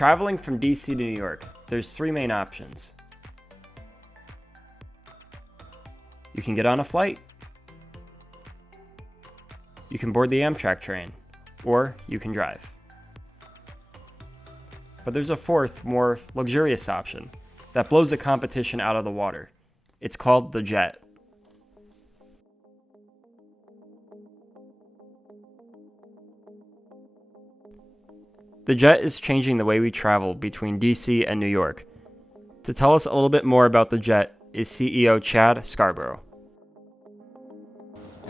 traveling from DC to New York, there's three main options. You can get on a flight, you can board the Amtrak train, or you can drive. But there's a fourth, more luxurious option that blows the competition out of the water. It's called the jet. The jet is changing the way we travel between DC and New York. To tell us a little bit more about the jet is CEO Chad Scarborough.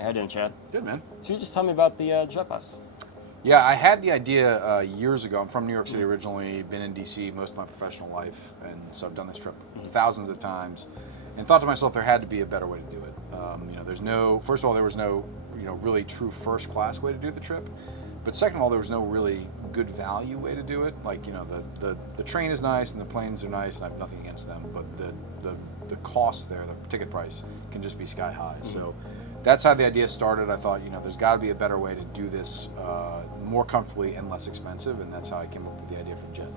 How you doing, Chad? Good, man. So you just tell me about the jet bus. Yeah, I had the idea years ago. I'm from New York City originally, been in DC most of my professional life, and so I've done this trip thousands of times, and thought to myself there had to be a better way to do it. First of all, there was no really true first class way to do the trip, but second of all, there was no really good value way to do it. Like, the train is nice and the planes are nice, and I have nothing against them, but the cost there, the ticket price, can just be sky high. So that's how the idea started. I thought, there's got to be a better way to do this more comfortably and less expensive, and that's how I came up with the idea for the jet.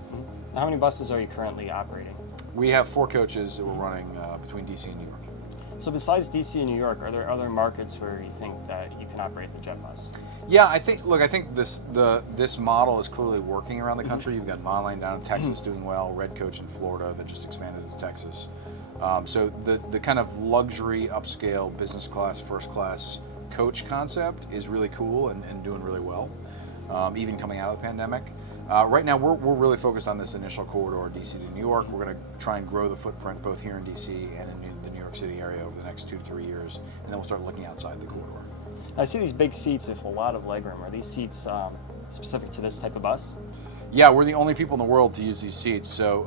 How many buses are you currently operating? We have 4 coaches that we're running between DC and New York. So besides DC and New York, are there other markets where you think that you can operate the jet bus? Yeah, I think this model is clearly working around the country. You've got Monline down in Texas doing well, Red Coach in Florida that just expanded to Texas. So the kind of luxury, upscale, business class, first class coach concept is really cool and doing really well, even coming out of the pandemic. Right now, we're really focused on this initial corridor, DC to New York. We're going to try and grow the footprint both here in DC and in the New York City area over the next 2 to 3 years, and then we'll start looking outside the corridor. I see these big seats with a lot of legroom. Are these seats specific to this type of bus? Yeah, we're the only people in the world to use these seats. So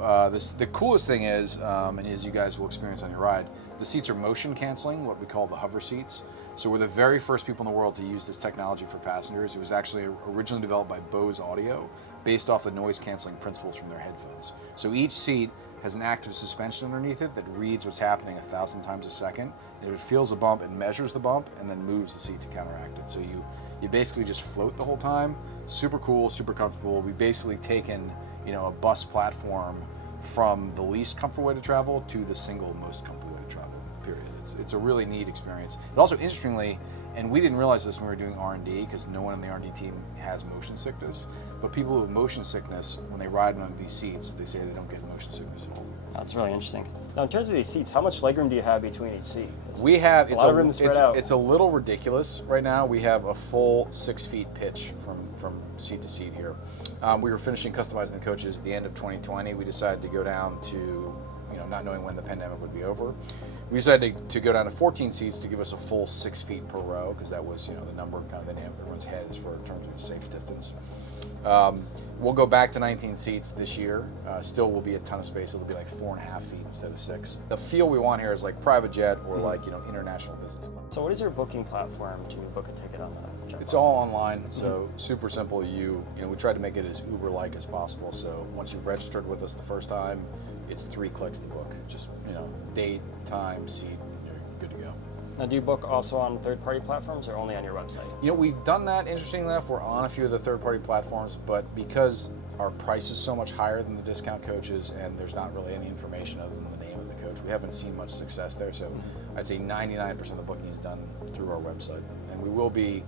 the coolest thing is, and as you guys will experience on your ride, the seats are motion canceling, what we call the hover seats. So we're the very first people in the world to use this technology for passengers. It was actually originally developed by Bose Audio, based off the noise canceling principles from their headphones. So each seat has an active suspension underneath it that reads what's happening 1,000 times a second. And if it feels a bump, it measures the bump and then moves the seat to counteract it. So you basically just float the whole time. Super cool, super comfortable. We've basically taken, a bus platform from the least comfortable way to travel to the single most comfortable way to travel, period. It's a really neat experience. But also, interestingly, and we didn't realize this when we were doing R&D, because no one on the R&D team has motion sickness, but people with motion sickness, when they ride on these seats, they say they don't get motion sickness at all. That's really interesting. Now, in terms of these seats, how much legroom do you have between each seat? We have, a lot of room spread out. It's a little ridiculous right now. We have a full 6 feet pitch from seat to seat here. We were finishing customizing the coaches at the end of 2020. We decided to go down to, not knowing when the pandemic would be over. We decided to go down to 14 seats to give us a full 6 feet per row, because that was, the number kind of in everyone's heads for in terms of a safe distance. We'll go back to 19 seats this year. Still will be a ton of space. It'll be like 4.5 feet instead of 6. The feel we want here is like private jet or like, international business class. So what is your booking platform to book a ticket on the jet It's bus? all online, so super simple. We tried to make it as Uber-like as possible. So once you've registered with us the first time, it's 3 clicks to book. Just, date, time, seat, and you're good to go. Now, do you book also on third-party platforms or only on your website? We've done that, interestingly enough. We're on a few of the third-party platforms, but because our price is so much higher than the discount coaches and there's not really any information other than the name of the coach, we haven't seen much success there. So I'd say 99% of the booking is done through our website. And we will be,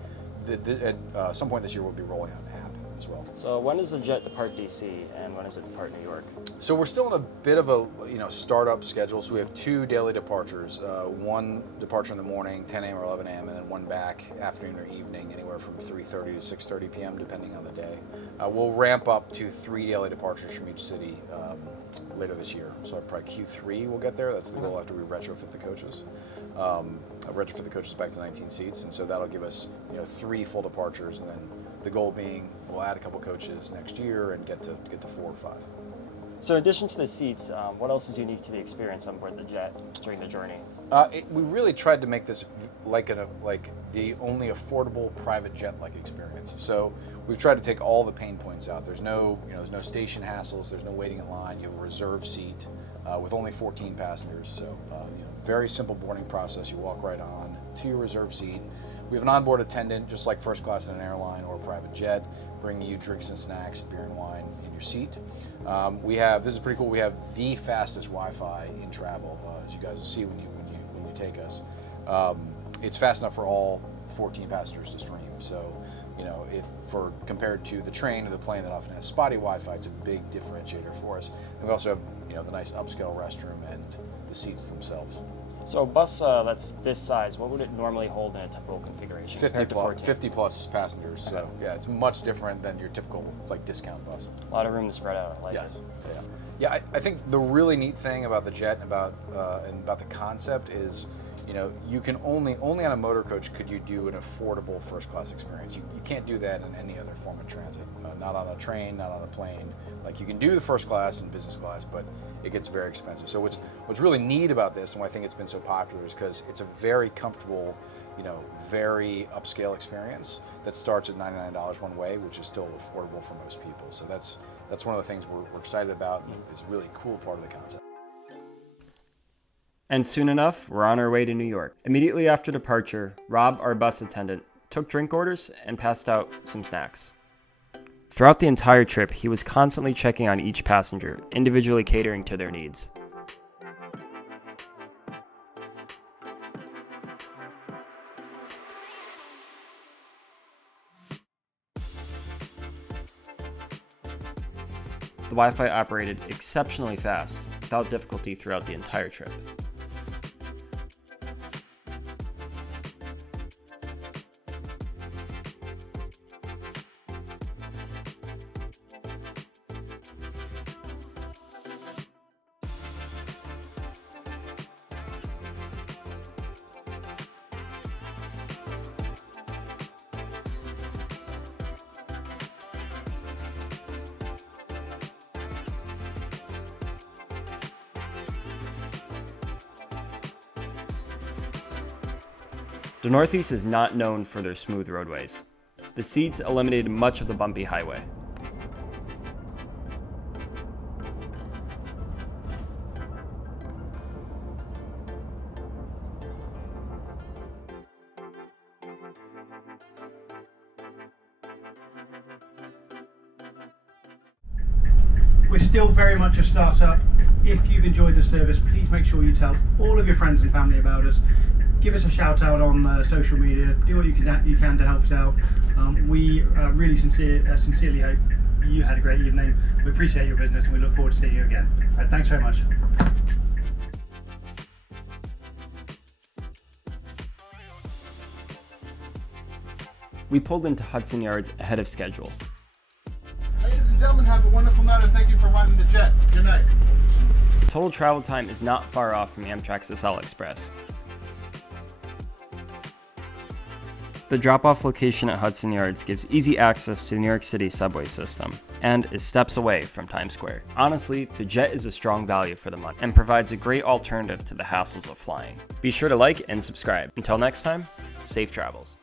at some point this year, we'll be rolling out an app as well. So when does the jet depart DC and when does it depart New York? So we're still in a bit of a startup schedule. So we have 2 daily departures. One departure in the morning, 10 a.m. or 11 a.m., and then one back afternoon or evening, anywhere from 3:30 to 6:30 p.m. depending on the day. We'll ramp up to 3 daily departures from each city later this year. So probably Q3 we'll get there. That's the goal after we retrofit the coaches. Retrofit the coaches back to 19 seats, and so that'll give us 3 full departures, and then the goal being we'll add a couple coaches next year and get to 4 or 5. So in addition to the seats, what else is unique to the experience on board the jet during the journey? We really tried to make this like the only affordable private jet-like experience. So we've tried to take all the pain points out. There's no station hassles. There's no waiting in line. You have a reserved seat with only 14 passengers. So very simple boarding process. You walk right on to your reserved seat. We have an onboard attendant, just like first class in an airline or a private jet, bringing you drinks and snacks, beer and wine in your seat. This is pretty cool, we have the fastest Wi-Fi in travel, as you guys will see when you take us. It's fast enough for all 14 passengers to stream. So, compared to the train or the plane that often has spotty Wi-Fi, it's a big differentiator for us. And we also have, the nice upscale restroom and the seats themselves. So a bus that's this size, what would it normally hold in a typical configuration? 50 plus passengers. Okay. So yeah, it's much different than your typical discount bus. A lot of room to spread out. I like yes. it. Yeah. I think the really neat thing about the jet and about the concept is, you can only on a motor coach could you do an affordable first class experience. You can't do that in any other form of transit. Not on a train, not on a plane. Like, you can do the first class and business class, but it gets very expensive. So what's really neat about this, and why I think it's been so popular, is because it's a very comfortable, very upscale experience that starts at $99 one way, which is still affordable for most people. So that's one of the things we're excited about, and is a really cool part of the concept. And soon enough, we're on our way to New York. Immediately after departure, Rob, our bus attendant, took drink orders and passed out some snacks. Throughout the entire trip, he was constantly checking on each passenger, individually catering to their needs. The Wi-Fi operated exceptionally fast, without difficulty throughout the entire trip. The Northeast is not known for their smooth roadways. The seats eliminated much of the bumpy highway. We're still very much a startup. If you've enjoyed the service, please make sure you tell all of your friends and family about us. Give us a shout out on social media. Do what you can to help us out. We really sincerely hope you had a great evening. We appreciate your business, and we look forward to seeing you again. Right, thanks very much. We pulled into Hudson Yards ahead of schedule. Ladies and gentlemen, have a wonderful night, and thank you for riding the jet. Good night. Total travel time is not far off from Amtrak's SL Express. The drop-off location at Hudson Yards gives easy access to the New York City subway system and is steps away from Times Square. Honestly, the jet is a strong value for the money and provides a great alternative to the hassles of flying. Be sure to like and subscribe. Until next time, safe travels.